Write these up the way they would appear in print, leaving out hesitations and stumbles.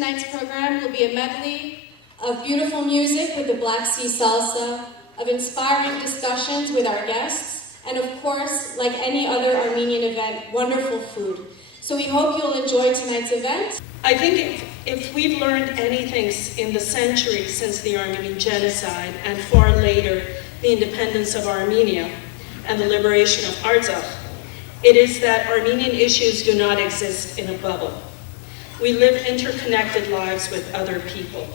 tonight's program will be a medley of beautiful music with the Black Sea Salsa, of inspiring discussions with our guests, and of course, like any other Armenian event, wonderful food. So we hope you'll enjoy tonight's event. I think if we've learned anything in the centuries since the Armenian genocide and far later the independence of Armenia and the liberation of Artsakh, it is that Armenian issues do not exist in a bubble. We live interconnected lives with other people.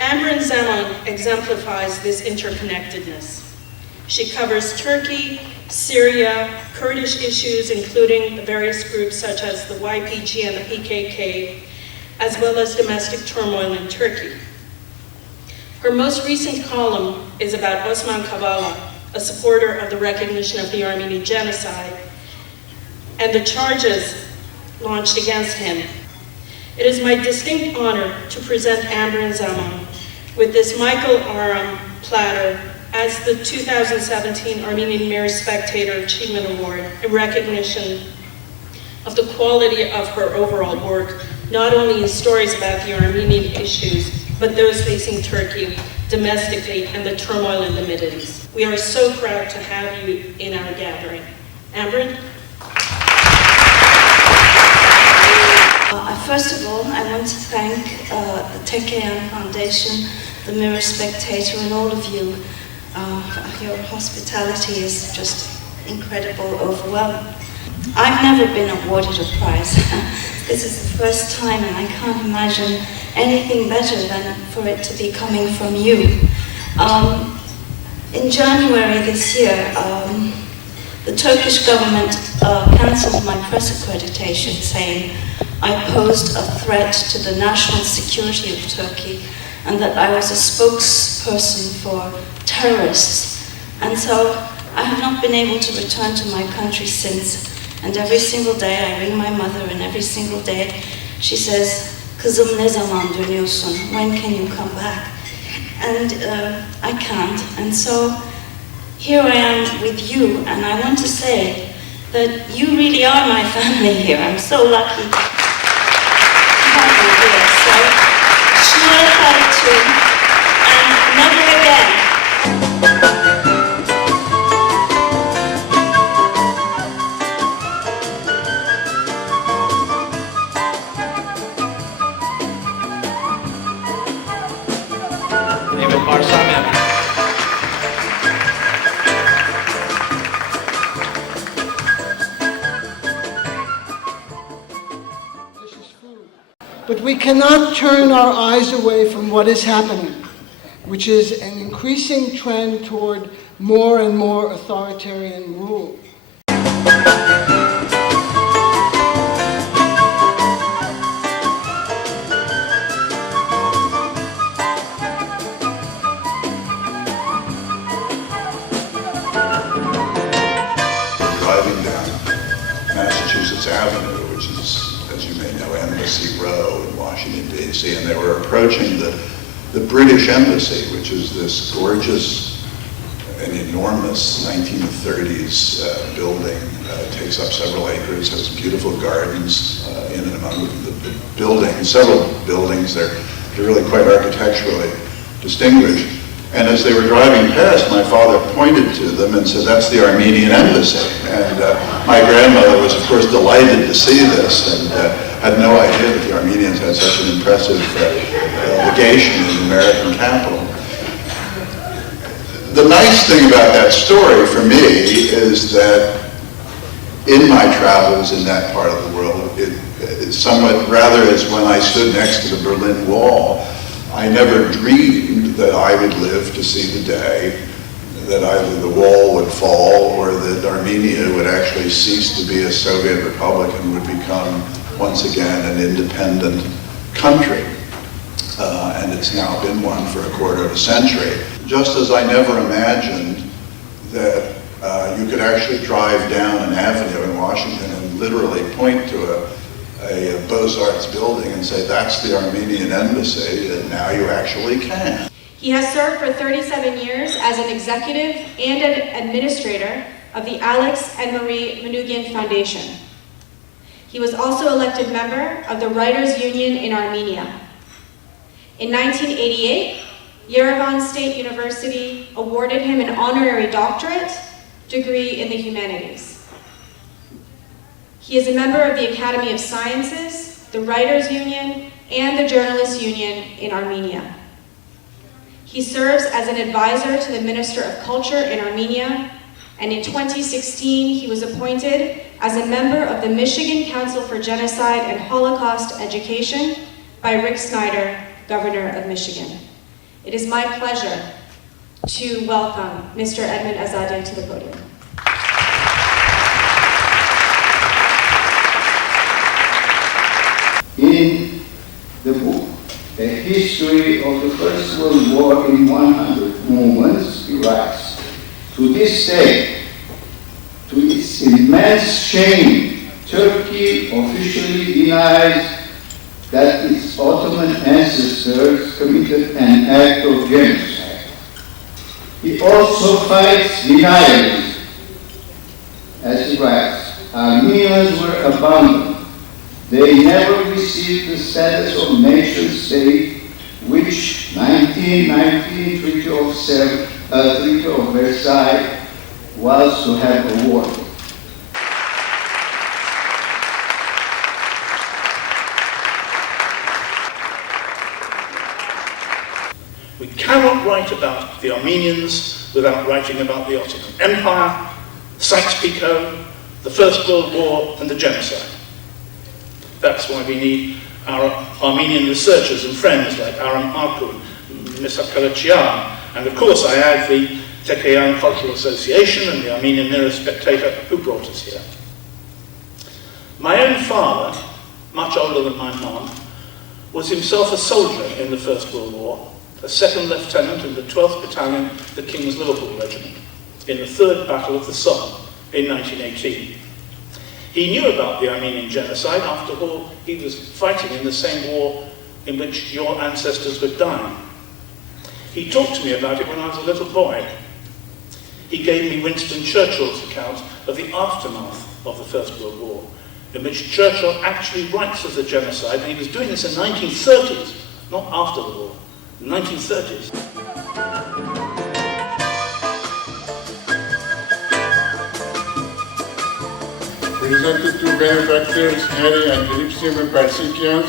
Amberin Zaman exemplifies this interconnectedness. She covers Turkey, Syria, Kurdish issues, including various groups such as the YPG and the PKK, as well as domestic turmoil in Turkey. Her most recent column is about Osman Kavala, a supporter of the recognition of the Armenian genocide, and the charges launched against him. It is my distinct honor to present Amberin Zaman with this Michael Aram platter as the 2017 Armenian Mirror Spectator Achievement Award, in recognition of the quality of her overall work, not only in stories about the Armenian issues, but those facing Turkey domestically and the turmoil in the Middle East. We are so proud to have you in our gathering. Amberin? First of all, I want to thank the Terzian Foundation, the Mirror Spectator, and all of you. Your hospitality is just incredible, overwhelming. I've never been awarded a prize. This is the first time, and I can't imagine anything better than for it to be coming from you. In January this year, the Turkish government cancelled my press accreditation, saying I posed a threat to the national security of Turkey and that I was a spokesperson for terrorists. And so I have not been able to return to my country since. And every single day I ring my mother, and every single day she says, "Kızım ne zaman dönüyorsun? When can you come back?" And I can't. And so here I am with you, and I want to say that you really are my family here. I'm so lucky to have you here. So, Shmur Khalitu, and never again. David Barsamian. But we cannot turn our eyes away from what is happening, which is an increasing trend toward more and more authoritarian rule. Driving down Massachusetts Avenue, which is, as you may know, Embassy Row in Washington, D.C., and they were approaching the British Embassy, which is this gorgeous and enormous 1930s building. Takes up several acres, has beautiful gardens in and among the buildings, several buildings. They're really quite architecturally distinguished. And as they were driving past, my father pointed to them and said, "That's the Armenian embassy." And my grandmother was, of course, delighted to see this, and had no idea that the Armenians had such an impressive legation in the American capital. The nice thing about that story for me is that in my travels in that part of the world, it somewhat, rather as when I stood next to the Berlin Wall, I never dreamed that I would live to see the day that either the wall would fall or that Armenia would actually cease to be a Soviet republic and would become once again an independent country. And it's now been one for a quarter of a century. Just as I never imagined that you could actually drive down an avenue in Washington and literally point to a Beaux-Arts building and say, "That's the Armenian embassy," and now you actually can. He has served for 37 years as an executive and an administrator of the Alex and Marie Manoogian Foundation. He was also elected member of the Writers' Union in Armenia. In 1988, Yerevan State University awarded him an honorary doctorate degree in the humanities. He is a member of the Academy of Sciences, the Writers' Union, and the Journalists' Union in Armenia. He serves as an advisor to the Minister of Culture in Armenia, and in 2016 he was appointed as a member of the Michigan Council for Genocide and Holocaust Education by Rick Snyder, Governor of Michigan. It is my pleasure to welcome Mr. Edmund Azadeh to the podium. In the book, A History of the First World War in 100 Moments, he writes, to this day, to its immense shame, Turkey officially denies that its Ottoman ancestors committed an act of genocide. He also fights denialism. As he writes, Armenians were abandoned. They never received the status of nation state, which 1919 Treaty of Versailles was to have awarded. We cannot write about the Armenians without writing about the Ottoman Empire, Sykes-Picot, the First World War, and the genocide. That's why we need our Armenian researchers and friends like Aram Arkun, Misa Karachian, and of course I add the Tekeyan Cultural Association and the Armenian Mirror Spectator who brought us here. My own father, much older than my mum, was himself a soldier in the First World War, a second lieutenant in the 12th Battalion, the King's Liverpool Regiment, in the Third Battle of the Somme in 1918. He knew about the Armenian genocide. After all, he was fighting in the same war in which your ancestors were dying. He talked to me about it when I was a little boy. He gave me Winston Churchill's account of the aftermath of the First World War, in which Churchill actually writes of the genocide, and he was doing this in the 1930s, not after the war, the 1930s. Presented to benefactors Harry and Philip Barsamian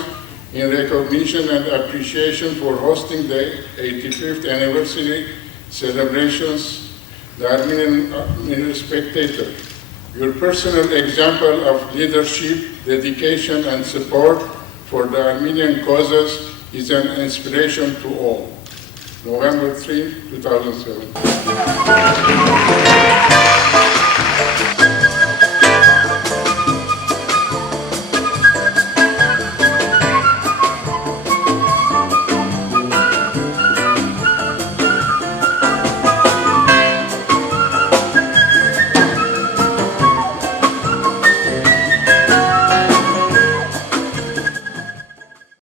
in recognition and appreciation for hosting the 85th anniversary celebrations, the Armenian Mirror Spectator. Your personal example of leadership, dedication, and support for the Armenian causes is an inspiration to all. November 3, 2007.